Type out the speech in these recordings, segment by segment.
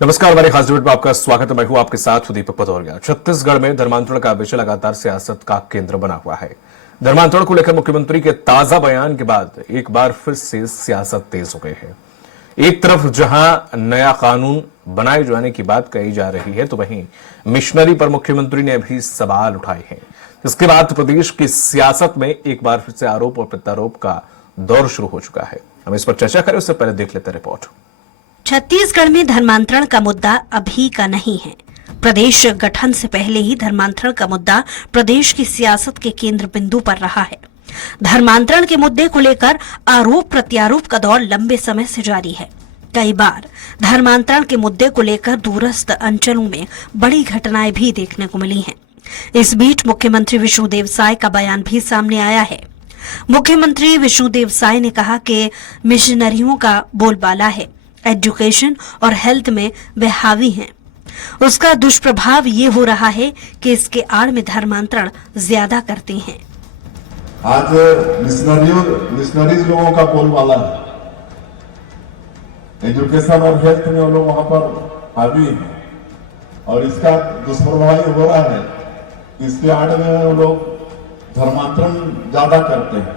नमस्कार, हमारे खास डिबेट में आपका स्वागत है। मैं हूं आपके साथ दीपक पतौरिया। छत्तीसगढ़ में धर्मांतरण का विषय लगातार सियासत का केंद्र बना हुआ है। धर्मांतरण को लेकर मुख्यमंत्री के ताजा बयान के बाद एक बार फिर से सियासत तेज हो गई है। एक तरफ जहां नया कानून बनाए जाने की बात कही जा रही है, तो वहीं मिशनरी पर मुख्यमंत्री ने अभी सवाल उठाए हैं। इसके बाद प्रदेश की सियासत में एक बार फिर से आरोप और प्रत्यारोप का दौर शुरू हो चुका है। हम इस पर चर्चा करें उससे पहले देख लेते रिपोर्ट। छत्तीसगढ़ में धर्मांतरण का मुद्दा अभी का नहीं है। प्रदेश गठन से पहले ही धर्मांतरण का मुद्दा प्रदेश की सियासत के केंद्र बिंदु पर रहा है। धर्मांतरण के मुद्दे को लेकर आरोप प्रत्यारोप का दौर लंबे समय से जारी है। कई बार धर्मांतरण के मुद्दे को लेकर दूरस्थ अंचलों में बड़ी घटनाएं भी देखने को मिली हैं। इस बीच मुख्यमंत्री विष्णुदेव साय का बयान भी सामने आया है। मुख्यमंत्री विष्णुदेव साय ने कहा कि मिशनरियों का बोलबाला है, एजुकेशन और हेल्थ में वे हावी हैं। उसका दुष्प्रभाव ये हो रहा है कि इसके आड़ में धर्मांतरण ज्यादा करते हैं। आज मिशनरीज लोगों का बोलबाला है, एजुकेशन और हेल्थ में वो लोग वहां पर हावी हैं और इसका दुष्प्रभाव हो रहा है। इसके आड़ में वो लोग धर्मांतरण ज्यादा करते हैं।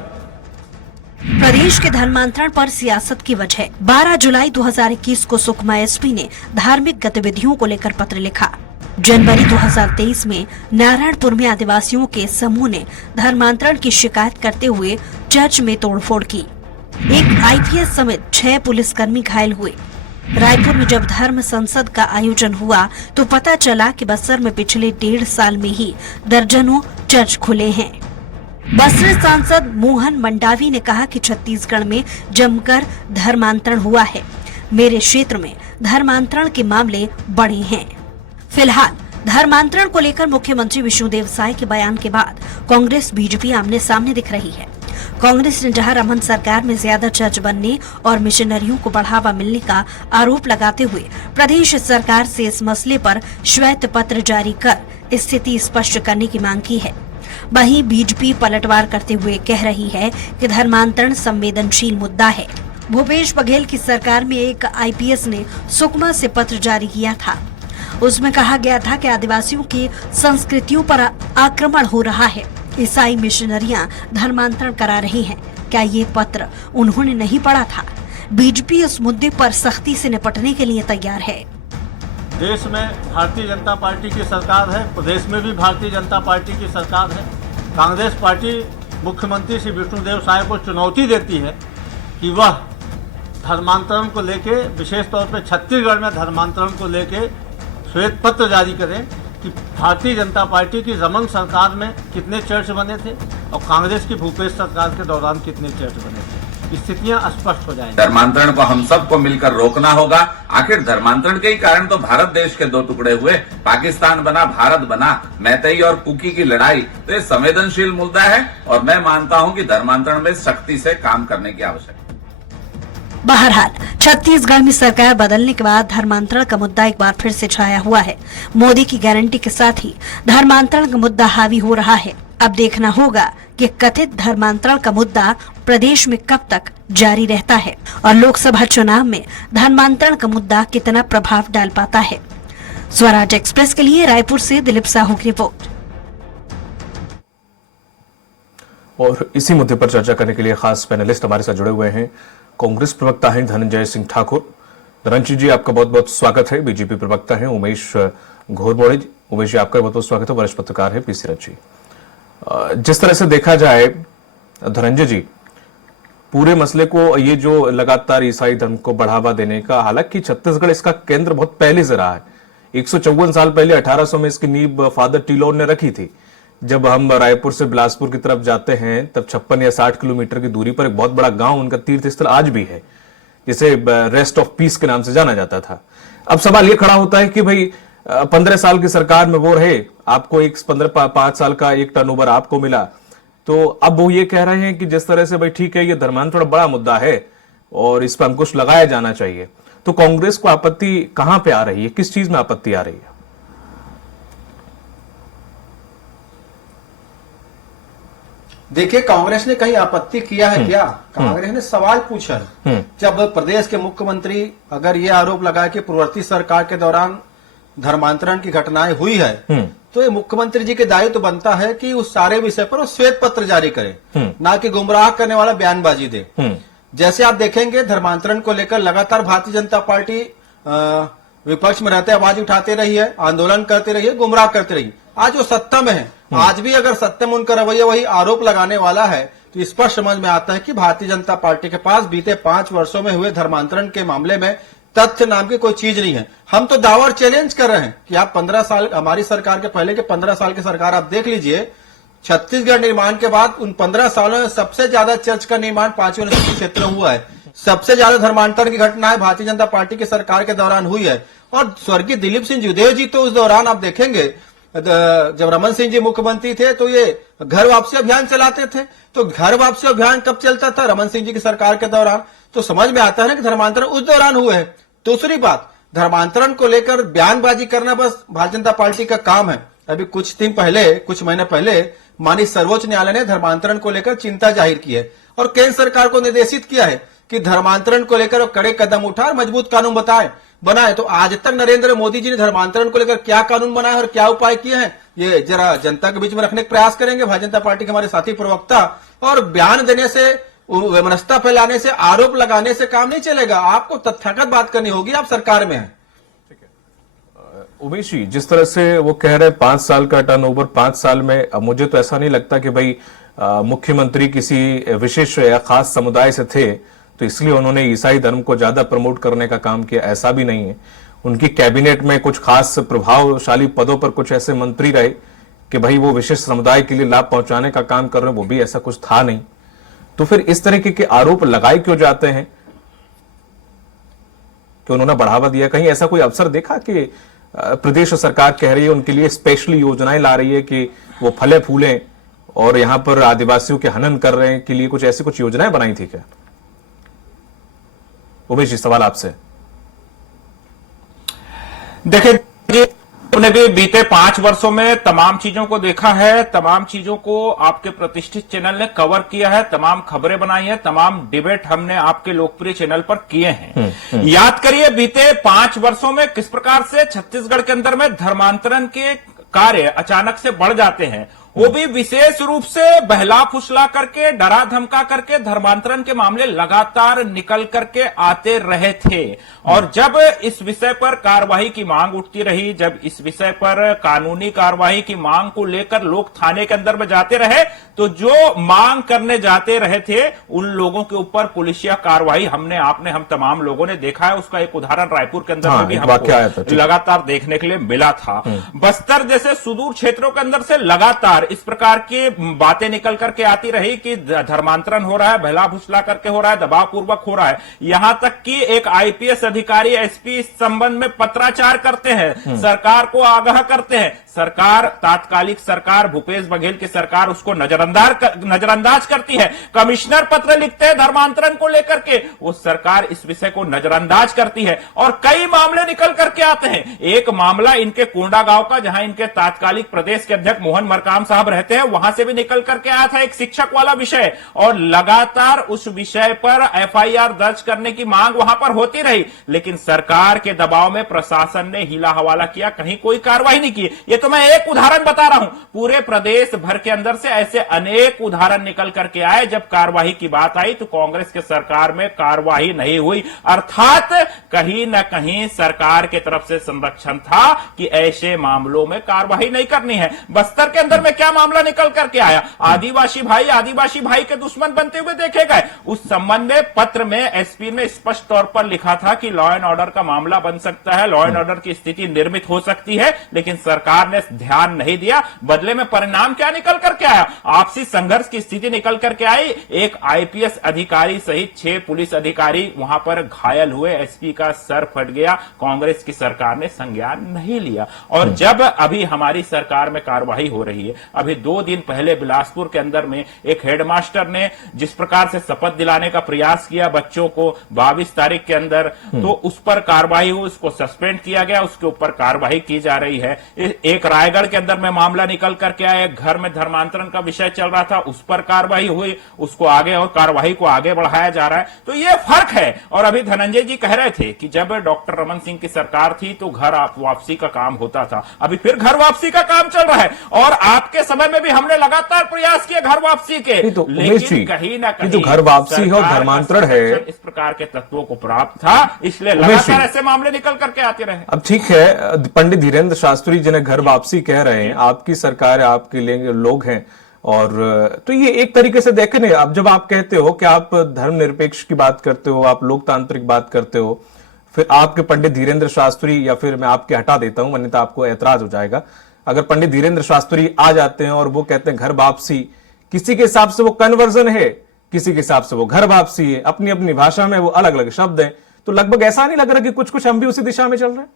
प्रदेश के धर्मांतरण पर सियासत की वजह 12 जुलाई 2021 को सुकमा एसपी ने धार्मिक गतिविधियों को लेकर पत्र लिखा। जनवरी 2023 में नारायणपुर में आदिवासियों के समूह ने धर्मांतरण की शिकायत करते हुए चर्च में तोड़फोड़ की। एक आईपीएस समेत 6 पुलिसकर्मी घायल हुए। रायपुर में जब धर्म संसद का आयोजन हुआ तो पता चला कि बस्तर में पिछले 1.5 साल में ही दर्जनों चर्च खुले हैं। बस्तर सांसद मोहन मंडावी ने कहा कि छत्तीसगढ़ में जमकर धर्मांतरण हुआ है। मेरे क्षेत्र में धर्मांतरण के मामले बढ़े हैं। फिलहाल धर्मांतरण को लेकर मुख्यमंत्री विष्णुदेव साय के बयान के बाद कांग्रेस बीजेपी आमने सामने दिख रही है। कांग्रेस ने जहां रमन सरकार में ज्यादा चर्च बनने और मिशनरियों को बढ़ावा मिलने का आरोप लगाते हुए प्रदेश सरकार से इस मसले पर श्वेत पत्र जारी कर स्थिति स्पष्ट करने की मांग की है। वहीं बीजेपी पलटवार करते हुए कह रही है कि धर्मांतरण संवेदनशील मुद्दा है। भूपेश बघेल की सरकार में एक आईपीएस ने सुकमा से पत्र जारी किया था। उसमें कहा गया था कि आदिवासियों की संस्कृतियों पर आक्रमण हो रहा है। ईसाई मिशनरियां धर्मांतरण करा रही हैं। क्या ये पत्र उन्होंने नहीं पढ़ा था? बीजेपी इस मुद्दे पर सख्ती से निपटने के लिए तैयार है। देश में भारतीय जनता पार्टी की सरकार है, प्रदेश में भी भारतीय जनता पार्टी की सरकार है। कांग्रेस पार्टी मुख्यमंत्री श्री विष्णुदेव साय को चुनौती देती है कि वह धर्मांतरण को लेके, विशेष तौर पर छत्तीसगढ़ में धर्मांतरण को लेके श्वेत पत्र जारी करें कि भारतीय जनता पार्टी की रमन सरकार में कितने चर्च बने थे और कांग्रेस की भूपेश सरकार के दौरान कितने चर्च बने थे। स्थितियां स्पष्ट हो जाएंगी। धर्मांतरण को हम सबको मिलकर रोकना होगा। आखिर धर्मांतरण के ही कारण तो भारत देश के 2 टुकड़े हुए, पाकिस्तान बना, भारत बना। मैतेई और कुकी की लड़ाई तो ये संवेदनशील मुद्दा है और मैं मानता हूं कि धर्मांतरण में सख्ती से काम करने की आवश्यकता है। बहरहाल छत्तीसगढ़ में सरकार बदलने के बाद धर्मांतरण का मुद्दा एक बार फिर से छाया हुआ है। मोदी की गारंटी के साथ ही धर्मांतरण का मुद्दा हावी हो रहा है। अब देखना होगा कि कथित धर्मांतरण का मुद्दा प्रदेश में कब तक जारी रहता है और लोकसभा चुनाव में धर्मांतरण का मुद्दा कितना प्रभाव डाल पाता है। स्वराज एक्सप्रेस के लिए रायपुर से दिलीप साहू की रिपोर्ट। और इसी मुद्दे पर चर्चा करने के लिए खास पैनलिस्ट हमारे साथ जुड़े हुए हैं। कांग्रेस प्रवक्ता हैं धनंजय सिंह ठाकुर। धनंजय जी, आपका बहुत बहुत स्वागत है। बीजेपी प्रवक्ता हैं उमेश घोरबोड़े जी। उमेश जी, आपका बहुत बहुत स्वागत है। वरिष्ठ पत्रकार है पीसी रथ जी। जिस तरह से देखा जाए धनंजय जी, पूरे मसले को, ये जो लगातार ईसाई धर्म को बढ़ावा देने का, हालांकि छत्तीसगढ़ इसका केंद्र बहुत पहले से रहा है। 154 साल पहले 1800 में इसकी नींव फादर टिलोन ने रखी थी। जब हम रायपुर से बिलासपुर की तरफ जाते हैं तब 56 या 60 किलोमीटर की दूरी पर एक बहुत बड़ा गांव, उनका तीर्थ स्थल आज भी है, जिसे रेस्ट ऑफ पीस के नाम से जाना जाता था। अब सवाल यह खड़ा होता है कि भाई 15 साल की सरकार में वो रहे, आपको 5 साल का एक टर्नओवर आपको मिला, तो अब वो ये कह रहे हैं कि जिस तरह से भाई ठीक है, ये धर्मांतरण थोड़ा बड़ा मुद्दा है और इस पर अंकुश लगाया जाना चाहिए, तो कांग्रेस को आपत्ति कहां पे आ रही है? किस चीज में आपत्ति आ रही है? देखिए, कांग्रेस ने कहीं आपत्ति किया है क्या? कांग्रेस ने सवाल पूछा है। जब प्रदेश के मुख्यमंत्री अगर ये आरोप लगाए कि पूर्ववर्ती सरकार के दौरान धर्मांतरण की घटनाएं हुई है, तो ये मुख्यमंत्री जी के दायित्व तो बनता है कि उस सारे विषय पर वो श्वेत पत्र जारी करे, ना कि गुमराह करने वाला बयानबाजी दे। जैसे आप देखेंगे, धर्मांतरण को लेकर लगातार भारतीय जनता पार्टी विपक्ष में रहते आवाज उठाते रही है, आंदोलन करते रही है, गुमराह करते रही। आज वो सत्ता में है, आज भी अगर सत्ता में उनका रवैया वही आरोप लगाने वाला है, तो स्पष्ट समझ में आता है कि भारतीय जनता पार्टी के पास बीते 5 वर्षों में हुए धर्मांतरण के मामले में तथ्य नाम की कोई चीज नहीं है। हम तो दावा और चैलेंज कर रहे हैं कि आप 15 साल, हमारी सरकार के पहले के 15 साल की सरकार आप देख लीजिए, छत्तीसगढ़ निर्माण के बाद उन 15 सालों में सबसे ज्यादा चर्च का निर्माण 5वें अनुसूचित क्षेत्र में हुआ है। सबसे ज्यादा धर्मांतरण की घटनाएं भारतीय जनता पार्टी की सरकार के दौरान हुई है। और स्वर्गीय दिलीप सिंह जूदेव जी तो उस दौरान आप देखेंगे, जब रमन सिंह जी मुख्यमंत्री थे तो ये घर वापसी अभियान चलाते थे। तो घर वापसी अभियान कब चलता था? रमन सिंह जी की सरकार के दौरान। तो समझ में आता है ना कि धर्मांतरण उस दौरान हुए है। दूसरी बात, धर्मांतरण को लेकर बयानबाजी करना बस भारतीय जनता पार्टी का काम है। अभी कुछ महीने पहले माननीय सर्वोच्च न्यायालय ने धर्मांतरण को लेकर चिंता जाहिर की है और केंद्र सरकार को निर्देशित किया है कि धर्मांतरण को लेकर कड़े कदम उठाए और मजबूत कानून बनाए। तो आज तक नरेंद्र मोदी जी ने धर्मांतरण को लेकर क्या कानून बनाए और क्या उपाय किए हैं, ये जरा जनता के बीच में रखने का प्रयास करेंगे भारतीय जनता पार्टी के हमारे साथी प्रवक्ता। और बयान देने से, वैमनस्यता फैलाने से, आरोप लगाने से काम नहीं चलेगा। आपको तथ्यात्मक बात करनी होगी, आप सरकार में हैं। उमेश जी, जिस तरह से वो कह रहे हैं 5 साल का टर्नओवर, 5 साल में, मुझे तो ऐसा नहीं लगता कि भाई मुख्यमंत्री किसी विशेष या खास समुदाय से थे तो इसलिए उन्होंने ईसाई धर्म को ज्यादा प्रमोट करने का काम किया, ऐसा भी नहीं है। उनकी कैबिनेट में कुछ खास प्रभावशाली पदों पर कुछ ऐसे मंत्री रहे कि भाई वो विशेष समुदाय के लिए लाभ पहुंचाने का काम कर रहे हैं, वो भी ऐसा कुछ था नहीं। तो फिर इस तरीके के आरोप लगाए क्यों जाते हैं कि उन्होंने बढ़ावा दिया? कहीं ऐसा कोई अवसर देखा कि प्रदेश सरकार कह रही है उनके लिए स्पेशली योजनाएं ला रही है कि वो फले फूलें और यहां पर आदिवासियों के हनन कर रहे हैं के लिए कुछ ऐसी कुछ योजनाएं बनाई थी क्या? उमेश जी, सवाल आपसे। देखिए, आपने भी बीते 5 वर्षों में तमाम चीजों को देखा है, तमाम चीजों को आपके प्रतिष्ठित चैनल ने कवर किया है, तमाम खबरें बनाई है, तमाम डिबेट हमने आपके लोकप्रिय चैनल पर किए हैं। याद करिए बीते 5 वर्षों में किस प्रकार से छत्तीसगढ़ के अंदर में धर्मांतरण के कार्य अचानक से बढ़ जाते हैं, वो भी विशेष रूप से बहला फुसला करके, डरा धमका करके धर्मांतरण के मामले लगातार निकल करके आते रहे थे। और जब इस विषय पर कार्रवाई की मांग उठती रही, जब इस विषय पर कानूनी कार्रवाई की मांग को लेकर लोग थाने के अंदर में जाते रहे, तो जो मांग करने जाते रहे थे उन लोगों के ऊपर पुलिसिया कार्रवाई आपने हम तमाम लोगों ने देखा है। उसका एक उदाहरण रायपुर के अंदर में भी हमको लगातार देखने के लिए मिला था। बस्तर जैसे सुदूर क्षेत्रों के अंदर से लगातार इस प्रकार की बातें निकल करके आती रही कि धर्मांतरण हो रहा है, बहला फुसला करके हो रहा है, दबाव पूर्वक हो रहा है। यहां तक कि एक आईपीएस अधिकारी, एसपी इस संबंध में पत्राचार करते हैं, सरकार को आगाह करते हैं। सरकार, तात्कालिक सरकार, भूपेश बघेल की सरकार उसको नजरअंदाज करती है। कमिश्नर पत्र लिखते हैं धर्मांतरण को लेकर के, वो सरकार इस विषय को नजरअंदाज करती है। और कई मामले निकल करके आते हैं। एक मामला इनके कोंडा गांव का, जहां इनके तात्कालिक प्रदेश के अध्यक्ष मोहन मरकाम साहब रहते हैं, वहां से भी निकल करके आया था एक शिक्षक वाला विषय। और लगातार उस विषय पर एफआईआर दर्ज करने की मांग वहां पर होती रही, लेकिन सरकार के दबाव में प्रशासन ने हीला हवाला किया, कहीं कोई कार्रवाई नहीं की। ये तो मैं एक उदाहरण बता रहा हूं, पूरे प्रदेश भर के अंदर से ऐसे अनेक उदाहरण निकल करके आए। जब कार्रवाई की बात आई तो कांग्रेस के सरकार में कार्रवाई नहीं हुई, अर्थात कहीं न कहीं सरकार के तरफ से संरक्षण था कि ऐसे मामलों में कार्रवाई नहीं करनी है। बस्तर के अंदर में क्या मामला निकल करके आया, आदिवासी भाई के दुश्मन बनते हुए देखे गए। उस संबंध में पत्र में एसपी ने स्पष्ट तौर पर लिखा था कि लॉ एंड ऑर्डर का मामला बन सकता है, लॉ एंड ऑर्डर की स्थिति निर्मित हो सकती है, लेकिन सरकार ने ध्यान नहीं दिया। बदले में परिणाम क्या निकल करके आया, आपसी संघर्ष की स्थिति निकल करके आई। एक आईपीएस अधिकारी सहित 6 पुलिस अधिकारी वहां पर घायल हुए, एसपी का सर फट गया। कांग्रेस की सरकार ने संज्ञान नहीं लिया। और जब अभी हमारी सरकार में कार्रवाई हो रही है, अभी 2 दिन पहले बिलासपुर के अंदर में एक हेडमास्टर ने जिस प्रकार से शपथ दिलाने का प्रयास किया बच्चों को 22 तारीख के अंदर, तो उस पर कार्रवाई हुई, उसको सस्पेंड किया गया, उसके ऊपर कार्रवाई की जा रही है। एक रायगढ़ के अंदर में मामला निकल करके आया, एक घर में धर्मांतरण का विषय चल रहा था, उस पर कार्रवाई हुई, उसको आगे और कार्रवाई को आगे बढ़ाया जा रहा है। तो ये फर्क है। और अभी धनंजय जी कह रहे थे कि जब डॉक्टर रमन सिंह की सरकार थी तो घर वापसी का काम होता था, अभी फिर घर वापसी का काम चल रहा है। और आपके समय में भी हमने लगातार प्रयास किए घर वापसी के, तो लेकिन कहीं ना कहीं जो घर वापसी है और धर्मांतरण है, इस प्रकार के तत्वों को प्राप्त था, इसलिए लगातार ऐसे मामले निकल करके आते रहे। अब ठीक है, पंडित धीरेन्द्र शास्त्री जिन्हें घर वापसी कह रहे हैं, आपकी सरकार है, आपके लिए लोग हैं, और तो ये एक तरीके से देखें नहीं। अब जब आप कहते हो कि आप धर्मनिरपेक्ष की बात करते हो, आप लोकतांत्रिक बात करते हो, फिर आपके पंडित धीरेन्द्र शास्त्री, या फिर मैं आपके हटा देता हूं अन्यथा आपको ऐतराज हो जाएगा, अगर पंडित धीरेन्द्र शास्त्री आ जाते हैं और वो कहते हैं घर वापसी, किसी के हिसाब से वो कन्वर्जन है, किसी के हिसाब से वो घर वापसी है, अपनी अपनी भाषा में वो अलग अलग शब्द हैं, तो लगभग ऐसा नहीं लग रहा कि कुछ कुछ हम भी उसी दिशा में चल रहे हैं?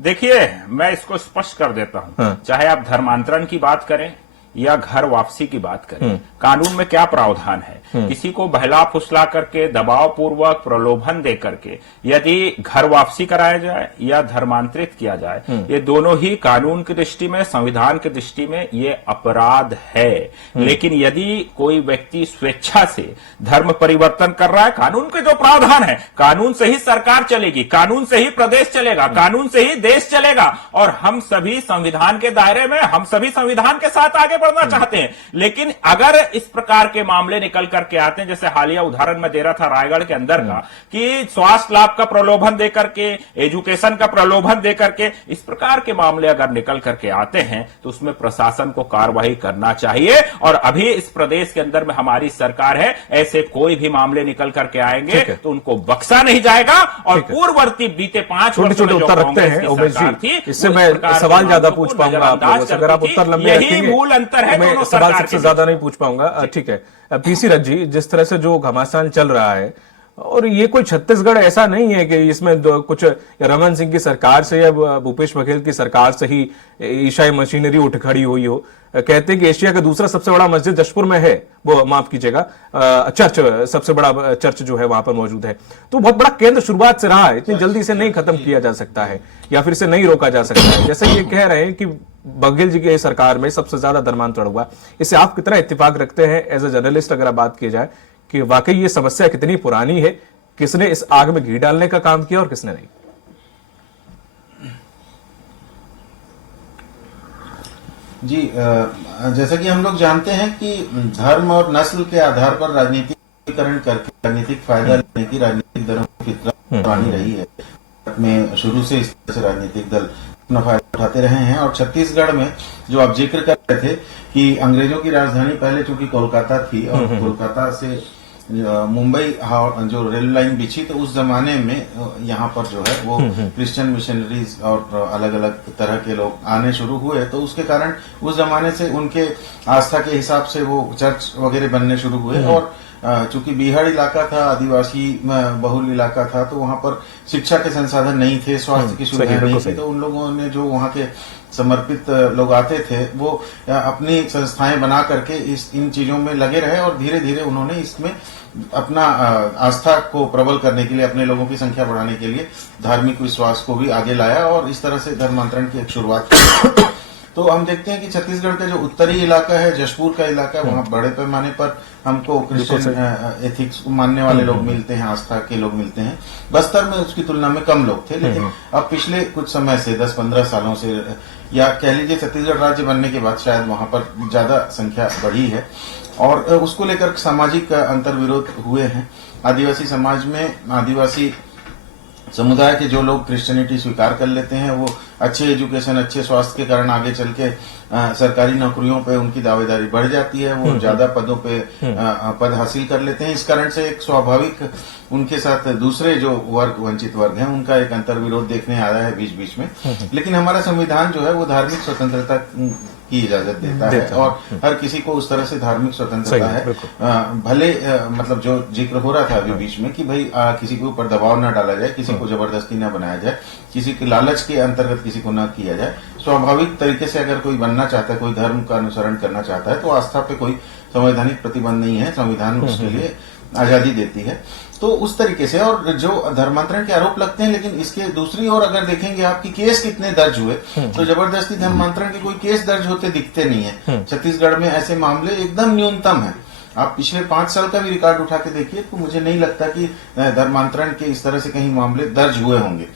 देखिए, मैं इसको स्पष्ट कर देता हूं। हाँ। चाहे आप धर्मांतरण की बात करें या घर वापसी की बात करें, कानून में क्या प्रावधान है? किसी को बहला फुसला करके, दबाव पूर्वक, प्रलोभन दे करके यदि घर वापसी कराया जाए या धर्मांतरित किया जाए, ये दोनों ही कानून की दृष्टि में, संविधान की दृष्टि में ये अपराध है। लेकिन यदि कोई व्यक्ति स्वेच्छा से धर्म परिवर्तन कर रहा है, कानून के जो प्रावधान है, कानून से ही सरकार चलेगी, कानून से ही प्रदेश चलेगा, कानून से ही देश चलेगा, और हम सभी संविधान के दायरे में, हम सभी संविधान के साथ आगे बढ़ना चाहते हैं। लेकिन अगर इस प्रकार के मामले निकल करके आते हैं, जैसे हालिया उदाहरण में दे रहा था रायगढ़ के अंदर का, कि स्वास्थ्य लाभ का प्रलोभन देकर के, एजुकेशन का प्रलोभन देकर के, इस प्रकार के मामले अगर निकल करके आते हैं तो उसमें प्रशासन को कार्रवाई करना चाहिए। और अभी इस प्रदेश के अंदर में हमारी सरकार है, ऐसे कोई भी मामले निकल करके आएंगे तो उनको बख्शा नहीं जाएगा। और पूर्ववर्ती बीते 5 वर्षों में जो उत्तर रखते हैं उमेश जी, इससे मैं सवाल ज्यादा पूछ पाऊंगा आप लोगों से, अगर आप उत्तर लंबे रखेंगे मूल अंतर है, मैं सवाल सबसे ज्यादा नहीं पूछ पाऊंगा। ठीक है, पीसी रथ जी, जिस तरह से जो घमासान चल रहा है, और ये कोई छत्तीसगढ़ ऐसा नहीं है कि इसमें कुछ रमन सिंह की सरकार से या भूपेश बघेल की सरकार से ही ईसाई मशीनरी उठ खड़ी हुई हो। कहते हैं कि एशिया का दूसरा सबसे बड़ा मस्जिद जशपुर में है, वो माफ कीजिएगा चर्च, सबसे बड़ा चर्च जो है वहां पर मौजूद है। तो बहुत बड़ा केंद्र शुरुआत से रहा है, इतनी जल्दी से नहीं खत्म किया जा सकता है या फिर इसे नहीं रोका जा सकता है। जैसे ये कह रहे हैं कि बघेल जी की सरकार में सबसे ज्यादा धर्मांतरण हुआ, इससे आप कितना इत्तेफाक रखते हैं एज ए जर्नलिस्ट, अगर बात की जाए कि वाकई ये समस्या कितनी पुरानी है, किसने इस आग में घी डालने का काम किया और किसने नहीं? जी, जैसा कि हम लोग जानते हैं कि धर्म और नस्ल के आधार पर राजनीतिकरण करके राजनीतिक फायदा लेने की राजनीतिक दलों की पुरानी रही है। में शुरू से इस तरह से राजनीतिक दल अपना फायदा उठाते रहे हैं। और छत्तीसगढ़ में जो आप जिक्र कर रहे थे कि अंग्रेजों की राजधानी पहले चूंकि कोलकाता थी, और कोलकाता से मुंबई जो रेल लाइन बिछी, तो उस जमाने में यहाँ पर जो है वो क्रिश्चियन मिशनरीज और अलग अलग तरह के लोग आने शुरू हुए। तो उसके कारण उस जमाने से उनके आस्था के हिसाब से वो चर्च वगैरह बनने शुरू हुए। और चूंकि बिहार इलाका था, आदिवासी बहुल इलाका था, तो वहां पर शिक्षा के संसाधन नहीं थे, स्वास्थ्य की सुविधाएं नहीं थी। तो उन लोगों ने, जो वहां के समर्पित लोग आते थे, वो अपनी संस्थाएं बना करके इन चीजों में लगे रहे, और धीरे धीरे उन्होंने इसमें अपना आस्था को प्रबल करने के लिए, अपने लोगों की संख्या बढ़ाने के लिए धार्मिक विश्वास को भी आगे लाया, और इस तरह से धर्मांतरण की एक शुरुआत की। तो हम देखते हैं कि छत्तीसगढ़ का जो उत्तरी इलाका है, जशपुर का इलाका, वहाँ बड़े पैमाने पर हमको क्रिश्चियन एथिक्स मानने वाले लोग मिलते हैं, आस्था के लोग मिलते हैं। बस्तर में उसकी तुलना में कम लोग थे, लेकिन अब पिछले कुछ समय से 10-15 सालों से, या कह लीजिए छत्तीसगढ़ राज्य बनने के बाद, शायद वहां पर ज्यादा संख्या बढ़ी है। और उसको लेकर सामाजिक अंतर्विरोध हुए हैं। आदिवासी समाज में आदिवासी समुदाय के जो लोग क्रिश्चियनिटी स्वीकार कर लेते हैं, वो अच्छे एजुकेशन, अच्छे स्वास्थ्य के कारण आगे चल के सरकारी नौकरियों पे उनकी दावेदारी बढ़ जाती है, वो ज्यादा पदों पे पद हासिल कर लेते हैं। इस कारण से एक स्वाभाविक उनके साथ दूसरे जो वर्ग, वंचित वर्ग हैं, उनका एक अंतर विरोध देखने आ रहा है बीच बीच में। लेकिन हमारा संविधान जो है वो धार्मिक स्वतंत्रता की इजाजत देता है और हर किसी को उस तरह से धार्मिक स्वतंत्रता है। भले मतलब जो जिक्र हो रहा था अभी बीच में कि भाई किसी के ऊपर दबाव ना डाला जाए, किसी को जबरदस्ती ना बनाया जाए, किसी के लालच के अंतर्गत किसी को ना किया जाए। स्वाभाविक तरीके से अगर कोई बनना चाहता है, कोई धर्म का अनुसरण करना चाहता है, तो आस्था पे कोई संवैधानिक प्रतिबंध नहीं है, संविधान उसके लिए आजादी देती है। तो उस तरीके से, और जो धर्मांतरण के आरोप लगते हैं, लेकिन इसके दूसरी ओर अगर देखेंगे आपकी केस कितने दर्ज हुए, तो जबरदस्ती धर्मांतरण के कोई केस दर्ज होते दिखते नहीं है। छत्तीसगढ़ में ऐसे मामले एकदम न्यूनतम है। आप पिछले 5 साल का भी रिकॉर्ड उठा के देखिए तो मुझे नहीं लगता कि धर्मांतरण के इस तरह से कहीं मामले दर्ज हुए होंगे।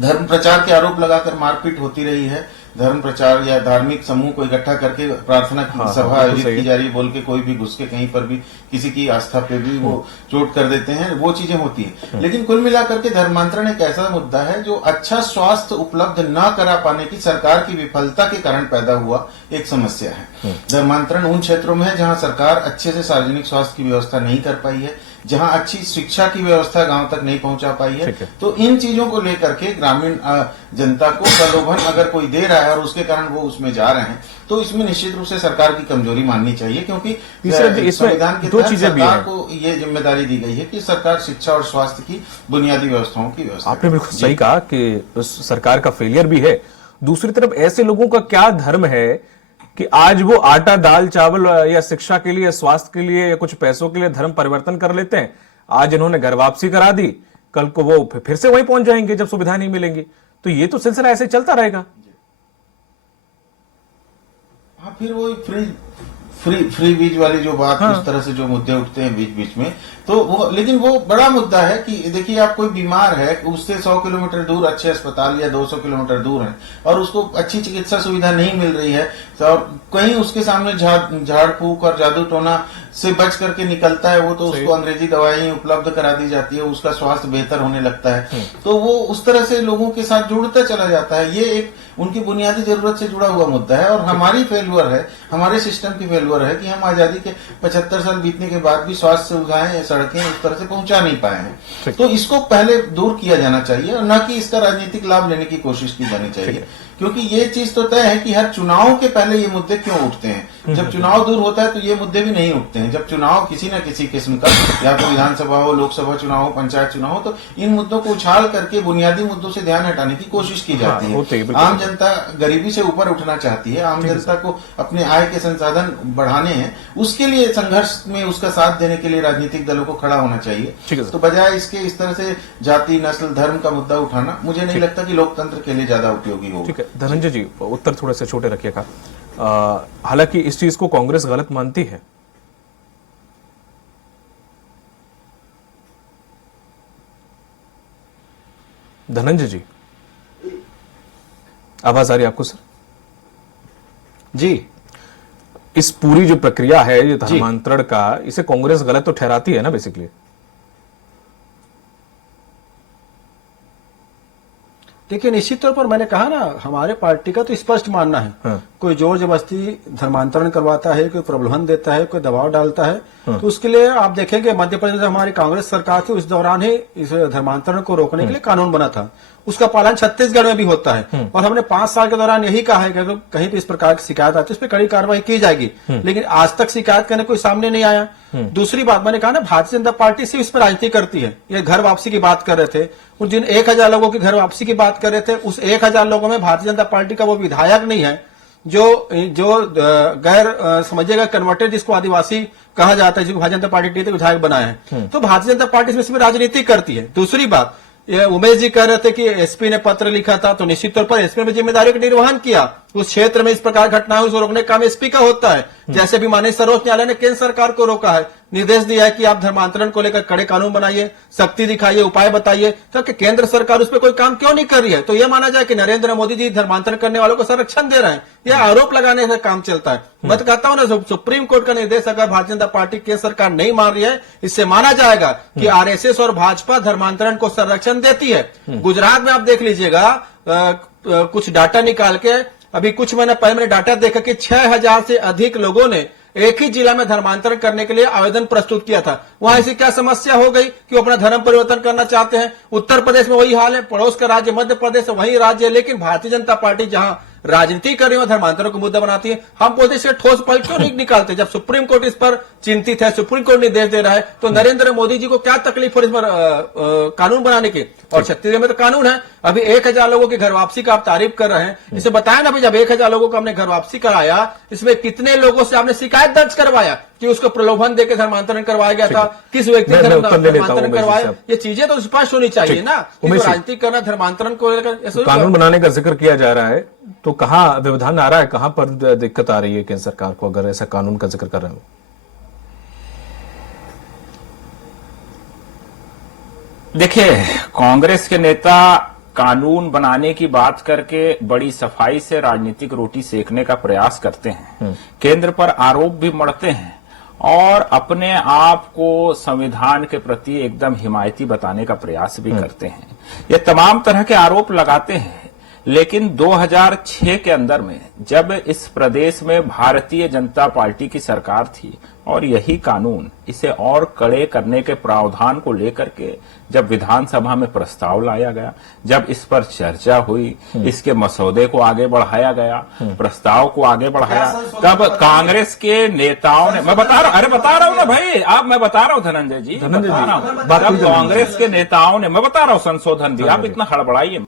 धर्म प्रचार के आरोप लगाकर मारपीट होती रही है। धर्म प्रचार या धार्मिक समूह को इकट्ठा करके प्रार्थना की सभा आयोजित की जा रही है बोल के कोई भी घुस के कहीं पर भी किसी की आस्था पे भी वो चोट कर देते हैं, वो चीजें होती है। लेकिन कुल मिलाकर के धर्मांतरण एक ऐसा मुद्दा है जो अच्छा स्वास्थ्य उपलब्ध न करा पाने की सरकार की विफलता के कारण पैदा हुआ एक समस्या है। धर्मांतरण उन क्षेत्रों में है जहां सरकार अच्छे से सार्वजनिक स्वास्थ्य की व्यवस्था नहीं कर पाई है, जहां अच्छी शिक्षा की व्यवस्था गांव तक नहीं पहुंचा पाई है। तो इन चीजों को लेकर के ग्रामीण जनता को प्रलोभन अगर कोई दे रहा है और उसके कारण वो उसमें जा रहे हैं, तो इसमें निश्चित रूप से सरकार की कमजोरी माननी चाहिए, क्योंकि संविधान के तहत सरकार को ये जिम्मेदारी दी गई है कि सरकार शिक्षा और स्वास्थ्य की बुनियादी व्यवस्थाओं की व्यवस्था। आपने बिल्कुल सही कहा कि सरकार का फेलियर भी है। दूसरी तरफ ऐसे लोगों का क्या धर्म है कि आज वो आटा, दाल, चावल या शिक्षा के लिए, स्वास्थ्य के लिए या कुछ पैसों के लिए धर्म परिवर्तन कर लेते हैं। आज इन्होंने घर वापसी करा दी, कल को वो फिर से वहीं पहुंच जाएंगे जब सुविधा नहीं मिलेंगी। तो ये तो सिलसिला ऐसे चलता रहेगा। हाँ, फिर वो फ्री बीज वाली जो बात, उस तरह से जो मुद्दे उठते हैं बीच बीच में, तो वो, लेकिन वो बड़ा मुद्दा है कि देखिए आप कोई बीमार है, उससे 100 किलोमीटर दूर अच्छे अस्पताल या 200 किलोमीटर दूर है और उसको अच्छी चिकित्सा सुविधा नहीं मिल रही है, और कहीं उसके सामने झाड़ फूक और जादू टोना से बच करके निकलता है वो, तो उसको अंग्रेजी दवाएं उपलब्ध करा दी जाती है, उसका स्वास्थ्य बेहतर होने लगता है, तो वो उस तरह से लोगों के साथ जुड़ता चला जाता है। ये एक उनकी बुनियादी जरूरत से जुड़ा हुआ मुद्दा है और हमारी फेल्यूर है, हमारे सिस्टम की फेल्यूर है कि हम आजादी के 75 साल बीतने के बाद भी स्वास्थ्य सुविधाएं, सड़कें उस तरह से पहुंचा नहीं पाए हैं। तो इसको पहले दूर किया जाना चाहिए और न कि इसका राजनीतिक लाभ लेने की कोशिश की जानी चाहिए, क्योंकि ये चीज तो तय है कि हर चुनाव के पहले ये मुद्दे क्यों उठते हैं। जब चुनाव दूर होता है तो ये मुद्दे भी नहीं उठते हैं। जब चुनाव किसी न किसी किस्म का, या तो विधानसभा हो, लोकसभा चुनाव हो, पंचायत चुनाव हो, तो इन मुद्दों को उछाल करके बुनियादी मुद्दों से ध्यान हटाने की कोशिश की जाती है। आम जनता गरीबी से ऊपर उठना चाहती है, आम जनता को अपने आय के संसाधन बढ़ाने हैं, उसके लिए संघर्ष में उसका साथ देने के लिए राजनीतिक दलों को खड़ा होना चाहिए। तो बजाय इसके इस तरह से जाति, नस्ल, धर्म का मुद्दा उठाना मुझे नहीं लगता कि लोकतंत्र के लिए ज्यादा उपयोगी होगा। ठीक है धनंजय जी, उत्तर थोड़े से छोटे रखिएगा। हालांकि इस चीज को कांग्रेस गलत मानती है। धनंजय जी, आवाज आ रही है आपको सर? जी, इस पूरी जो प्रक्रिया है ये धर्मांतरण का, इसे कांग्रेस गलत तो ठहराती है ना बेसिकली? देखिए निश्चित तौर पर मैंने कहा ना, हमारे पार्टी का तो स्पष्ट मानना है। हाँ। कोई जोर जबरदस्ती धर्मांतरण करवाता है, कोई प्रलोभन देता है, कोई दबाव डालता है, तो उसके लिए आप देखेंगे मध्य प्रदेश में हमारी कांग्रेस सरकार थी, उस दौरान ही इस धर्मांतरण को रोकने के लिए कानून बना था। उसका पालन छत्तीसगढ़ में भी होता है और हमने 5 साल के दौरान यही कहा है कि अगर कहीं भी इस प्रकार की शिकायत आती है उस पर कड़ी कार्रवाई की जाएगी, लेकिन आज तक शिकायत करने कोई सामने नहीं आया। दूसरी बात मैंने कहा ना, भारतीय जनता पार्टी सिर्फ इस पर राजनीति करती है। ये घर वापसी की बात कर रहे थे, उन जिन 1000 लोगों की घर वापसी की बात कर रहे थे, उस 1000 लोगों में भारतीय जनता पार्टी का वो विधायक नहीं है जो गैर समझिएगा कन्वर्टेड, जिसको आदिवासी कहा जाता है, जिसको भारतीय जनता पार्टी के विधायक बनाए हैं। तो भारतीय जनता पार्टी इसमें सिर्फ राजनीति करती है। दूसरी बात, ये उमेश जी कह रहे थे कि एसपी ने पत्र लिखा था, तो निश्चित तौर पर एसपी ने जिम्मेदारी का निर्वहन किया। उस क्षेत्र में इस प्रकार घटनाएं उसको रोकने का काम एसपी का होता है। जैसे भी माननीय सर्वोच्च न्यायालय ने केंद्र सरकार को रोका है, निर्देश दिया है कि आप धर्मांतरण को लेकर कड़े कानून बनाइए, सख्ती दिखाइए, उपाय बताइए, तो केंद्र सरकार उस पर कोई काम क्यों नहीं कर रही है? तो यह माना जाए कि नरेंद्र मोदी जी धर्मांतरण करने वालों को संरक्षण दे रहे हैं, यह आरोप लगाने से काम चलता है। मैं तो कहता हूं ना, सुप्रीम कोर्ट का निर्देश अगर भारतीय जनता पार्टी केंद्र सरकार नहीं मान रही है, इससे माना जाएगा कि आरएसएस और भाजपा धर्मांतरण को संरक्षण देती है। गुजरात में आप देख लीजिएगा, कुछ डाटा निकाल के, अभी कुछ महीने पहले मैंने डाटा देखा कि 6000 से अधिक लोगों ने एक ही जिला में धर्मांतरण करने के लिए आवेदन प्रस्तुत किया था। वहां ऐसी क्या समस्या हो गई कि वो अपना धर्म परिवर्तन करना चाहते हैं? उत्तर प्रदेश में वही हाल है, पड़ोस का राज्य मध्य प्रदेश वही राज्य है, लेकिन भारतीय जनता पार्टी जहां राजनीति कर रही है धर्मांतरण को मुद्दा बनाती है। हम बोलते हैं ठोस पल क्यों नहीं निकालते? जब सुप्रीम कोर्ट इस पर चिंतित है, सुप्रीम कोर्ट निर्देश दे रहा है, तो नरेंद्र मोदी जी को क्या तकलीफ हो इस पर कानून बनाने की? और छत्तीसगढ़ में तो कानून है। अभी 1000 लोगों की घर वापसी का आप तारीफ कर रहे हैं, इसे बताया ना भाई, जब 1000 लोगों को हमने घर वापसी कराया, इसमें कितने लोगों से आपने शिकायत दर्ज करवाया कि उसको प्रलोभन देकर धर्मांतरण करवाया गया था, किस व्यक्ति ने धर्मांतरण करवाया? ये चीजें तो स्पष्ट होनी चाहिए ना, राजनीति करना धर्मांतरण को लेकर कानून बनाने का जिक्र किया जा रहा है, तो कहाँ व्यवधान आ रहा है, कहां पर दिक्कत आ रही है केंद्र सरकार को अगर ऐसा कानून का जिक्र कर रहे हो? देखिए, कांग्रेस के नेता कानून बनाने की बात करके बड़ी सफाई से राजनीतिक रोटी सेकने का प्रयास करते हैं, केंद्र पर आरोप भी मढ़ते हैं और अपने आप को संविधान के प्रति एकदम हिमायती बताने का प्रयास भी करते हैं। ये तमाम तरह के आरोप लगाते हैं, लेकिन 2006 के अंदर में जब इस प्रदेश में भारतीय जनता पार्टी की सरकार थी और यही कानून इसे और कड़े करने के प्रावधान को लेकर के जब विधानसभा में प्रस्ताव लाया गया, जब इस पर चर्चा हुई, इसके मसौदे को आगे बढ़ाया गया, प्रस्ताव को आगे बढ़ाया, तब कांग्रेस के नेताओं ने, मैं बता रहा हूं ना भाई, मैं बता रहा हूं धनंजय जी, तब कांग्रेस के नेताओं ने, मैं बता रहा हूं संशोधन भी, आप इतना हड़बड़ाइए।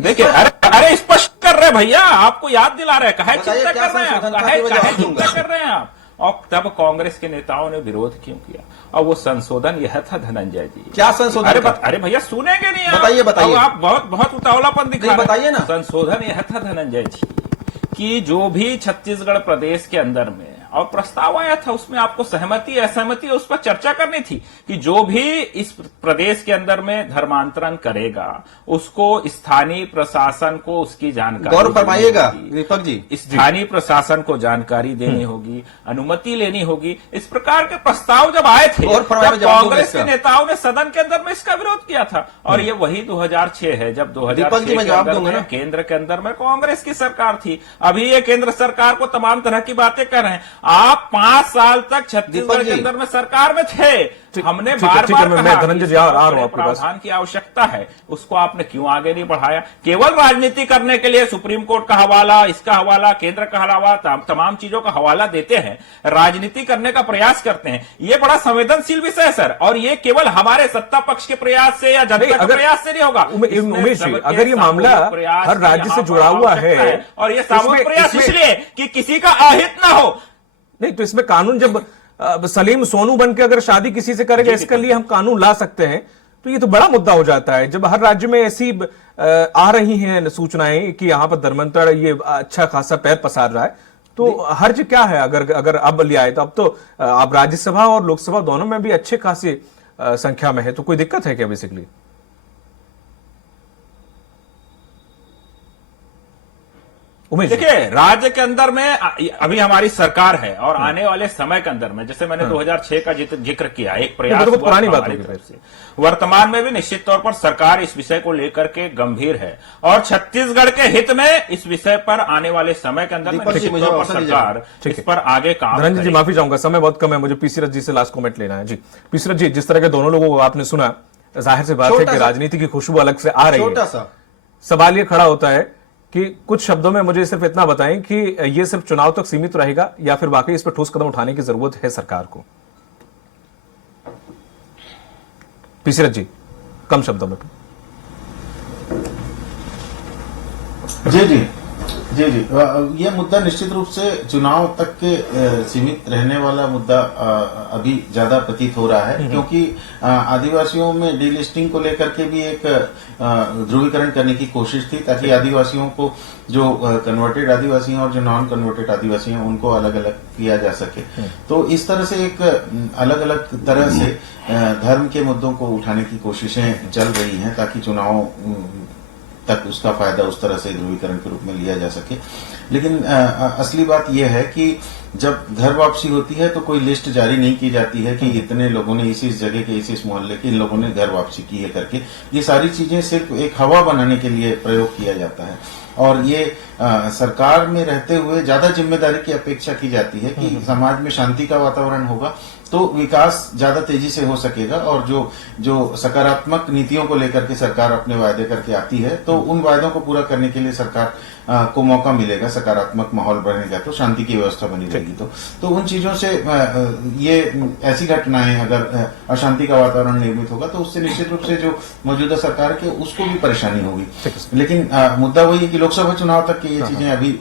देखिए, अरे स्पष्ट कर रहे भैया, आपको याद दिला रहे, कहे चिंता कर रहे हैं आप, कहे चिंता कर रहे हैं आप। और तब कांग्रेस के नेताओं ने विरोध क्यों किया? और वो संशोधन यह था धनंजय जी। क्या संशोधन? अरे भैया सुनेंगे नहीं आप, बताइए आप बहुत उतावलापन दिखा रहे हैं। बताइए ना। संशोधन यह था धनंजय जी कि जो भी छत्तीसगढ़ प्रदेश के अंदर में और प्रस्ताव आया था, उसमें आपको सहमति असहमति उस पर चर्चा करनी थी कि जो भी इस प्रदेश के अंदर में धर्मांतरण करेगा उसको स्थानीय प्रशासन को उसकी जानकारी, गौर फरमाइएगा दीपक जी, स्थानीय प्रशासन को जानकारी देनी होगी, अनुमति लेनी होगी। इस प्रकार के प्रस्ताव जब आए थे, तब कांग्रेस के नेताओं ने सदन के अंदर में इसका विरोध किया था। और ये वही 2006 है जब 2006 के अंदर में केंद्र के अंदर में कांग्रेस की सरकार थी। अभी ये केंद्र सरकार को तमाम तरह की बातें कर रहे हैं। आप 5 साल तक छत्तीसगढ़ के अंदर में सरकार में थे, हमने बार बार कहा प्रावधान की आवश्यकता है, उसको आपने क्यों आगे नहीं बढ़ाया? केवल राजनीति करने के लिए सुप्रीम कोर्ट का हवाला, इसका हवाला, केंद्र का हवाला, तमाम चीजों का हवाला देते हैं, राजनीति करने का प्रयास करते हैं। ये बड़ा संवेदनशील विषय है सर, और ये केवल हमारे सत्ता पक्ष के प्रयास से या जनता के प्रयास से नहीं होगा। उमेश जी, अगर ये मामला हर राज्य से जुड़ा हुआ है और ये सामूहिक प्रयास इसलिए कि किसी का अहित ना हो, नहीं तो इसमें कानून, जब सलीम सोनू बन के अगर शादी किसी से करेगा इसके लिए हम कानून ला सकते हैं, तो ये तो बड़ा मुद्दा हो जाता है। जब हर राज्य में ऐसी आ रही हैं सूचनाएं कि यहां पर धर्मांतरण ये अच्छा खासा पैर पसार रहा है, तो हर्ज क्या है? अगर अब लिया है तो अब तो आप राज्यसभा और लोकसभा दोनों में भी अच्छे खासी संख्या में है, तो कोई दिक्कत है क्या बेसिकली? देखिए, राज्य के अंदर में अभी हमारी सरकार है और आने वाले समय के अंदर में, जैसे मैंने 2006 का जिक्र किया, एक प्रयास हुआ पुरानी बात है। वर्तमान में भी निश्चित तौर पर सरकार इस विषय को लेकर के गंभीर है और छत्तीसगढ़ के हित में इस विषय पर आने वाले समय के अंदर में निश्चित तौर पर सरकार इस पर आगे काम करेगी। धनंजय जी, माफी चाहूंगा, समय बहुत कम है, मुझे पीसी रथ जी से लास्ट कमेंट लेना है। जी पीसी रथ जी, जिस तरह के दोनों लोगों को आपने सुना, जाहिर सी बात है कि राजनीति की खुशबू अलग से आ रही है। सवाल ये खड़ा होता है कि कुछ शब्दों में मुझे सिर्फ इतना बताएं कि ये सिर्फ चुनाव तक सीमित रहेगा या फिर वाकई इस पर ठोस कदम उठाने की जरूरत है सरकार को? पीसी रथ जी, कम शब्दों में। जी, ये मुद्दा निश्चित रूप से चुनाव तक के सीमित रहने वाला मुद्दा अभी ज्यादा प्रतीत हो रहा है, क्योंकि आदिवासियों में डीलिस्टिंग को लेकर के भी एक ध्रुवीकरण करने की कोशिश थी, ताकि आदिवासियों को, जो कन्वर्टेड आदिवासी हैं और जो नॉन कन्वर्टेड आदिवासी हैं, उनको अलग अलग किया जा सके। तो इस तरह से एक अलग अलग तरह से धर्म के मुद्दों को उठाने की कोशिशें चल रही हैं, ताकि चुनाव तक उसका फायदा उस तरह से ध्रुवीकरण के रूप में लिया जा सके। लेकिन असली बात यह है कि जब घर वापसी होती है तो कोई लिस्ट जारी नहीं की जाती है कि इतने लोगों ने इस जगह के इस मोहल्ले के इन लोगों ने घर वापसी की है करके। ये सारी चीजें सिर्फ एक हवा बनाने के लिए प्रयोग किया जाता है और ये सरकार में रहते हुए ज्यादा जिम्मेदारी की अपेक्षा की जाती है कि समाज में शांति का वातावरण होगा तो विकास ज्यादा तेजी से हो सकेगा और जो सकारात्मक नीतियों को लेकर के सरकार अपने वायदे करके आती है तो उन वायदों को पूरा करने के लिए सरकार को मौका मिलेगा, सकारात्मक माहौल बनेगा तो शांति की व्यवस्था बनी रहेगी। तो उन चीजों से ये ऐसी घटनाएं अगर अशांति का वातावरण निर्मित होगा तो उससे निश्चित रूप से जो मौजूदा सरकार के उसको भी परेशानी होगी। लेकिन मुद्दा वही है कि लोकसभा चुनाव तक की ये चीजें अभी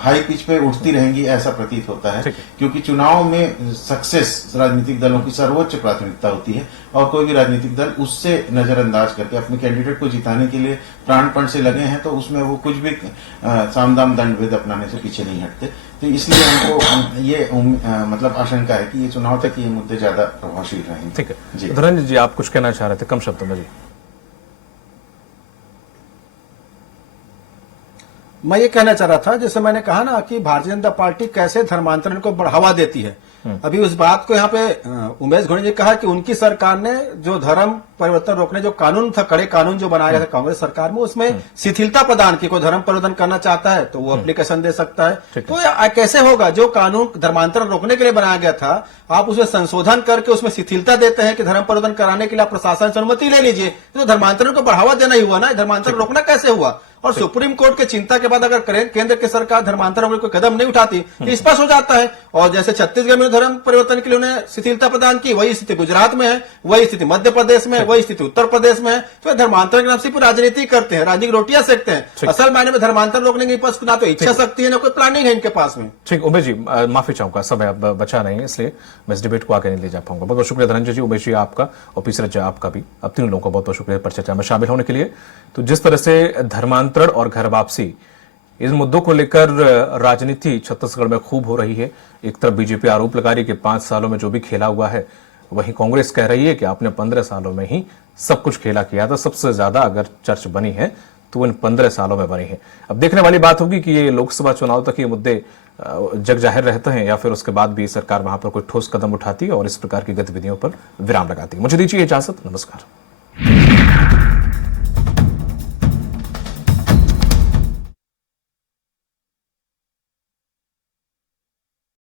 हाई पिच पे उठती रहेंगी ऐसा प्रतीत होता है, क्योंकि चुनाव में सक्सेस राजनीतिक दलों की सर्वोच्च प्राथमिकता होती है और कोई भी राजनीतिक दल उससे नजरअंदाज करके अपने कैंडिडेट को जिताने के लिए प्राणपण से लगे हैं तो उसमें वो कुछ भी सामदाम दंड भेद अपनाने से पीछे नहीं हटते। तो इसलिए हमको ये मतलब आशंका है कि ये चुनाव तक ये मुद्दे ज्यादा प्रभावशील रहेंगे। ठीक है जी धनंजय जी, आप कुछ कहना चाह रहे थे कम शब्दों में। जी मैं ये कहना चाह रहा था, जैसे मैंने कहा ना कि भारतीय जनता पार्टी कैसे धर्मांतरण को बढ़ावा देती है। अभी उस बात को यहाँ पे उमेश घोड़े ने कहा कि उनकी सरकार ने जो धर्म परिवर्तन रोकने जो कानून था, कड़े कानून जो बनाया गया था कांग्रेस सरकार में, उसमें शिथिलता प्रदान की। कोई धर्म परिवर्तन करना चाहता है तो वो एप्लीकेशन दे सकता है। तो कैसे होगा? जो कानून धर्मांतरण रोकने के लिए बनाया गया था आप उसमें संशोधन करके उसमें शिथिलता देते हैं कि धर्म परिवर्तन कराने के लिए आप प्रशासन से अनुमति ले लीजिए, तो धर्मांतरण को बढ़ावा देना ही हुआ ना। धर्मांतरण रोकना कैसे हुआ? और सुप्रीम कोर्ट के चिंता के बाद अगर केंद्र की सरकार धर्मांतरण पर कोई कदम नहीं उठाती तो स्पष्ट हो जाता है। और जैसे छत्तीसगढ़ में धर्म परिवर्तन के लिए उन्हें शिथिलता प्रदान की, वही स्थिति गुजरात में है, वही स्थिति मध्य प्रदेश में है, वही स्थिति उत्तर प्रदेश में है। तो धर्मांतरण के नाम से राजनीति करते हैं, राजनीतिक रोटियां सेकते हैं। असल मायने में धर्मांतरण रोकने की पास ना तो इच्छा शक्ति है ना कोई प्लानिंग है इनके पास में। ठीक उमेश जी, माफी चाहूंगा, समय अब बचा नहीं है इसलिए मैं इस डिबेट को आगे नहीं ले जा पाऊंगा। बहुत बहुत शुक्रिया धनंजय जी, उमेश जी आपका और पीसरज आपका भी, अब तीनों लोगों का बहुत बहुत शुक्रिया पर चर्चा में शामिल होने के लिए। तो जिस तरह से धर्मांतरण और घर वापसी इस मुद्दों को लेकर राजनीति छत्तीसगढ़ में खूब हो रही है। एक तरफ बीजेपी आरोप लगा रही है कि 5 सालों में जो भी खेला हुआ है, वहीं कांग्रेस कह रही है कि आपने 15 सालों में ही सब कुछ खेला किया था। सबसे ज्यादा अगर चर्च बनी है तो इन 15 सालों में बनी है। अब देखने वाली बात होगी कि ये लोकसभा चुनाव तक ये मुद्दे जग जाहिर रहते हैं या फिर उसके बाद भी सरकार वहां पर कोई ठोस कदम उठाती है और इस प्रकार की गतिविधियों पर विराम लगाती है। मुझे दीजिए इजाजत, नमस्कार।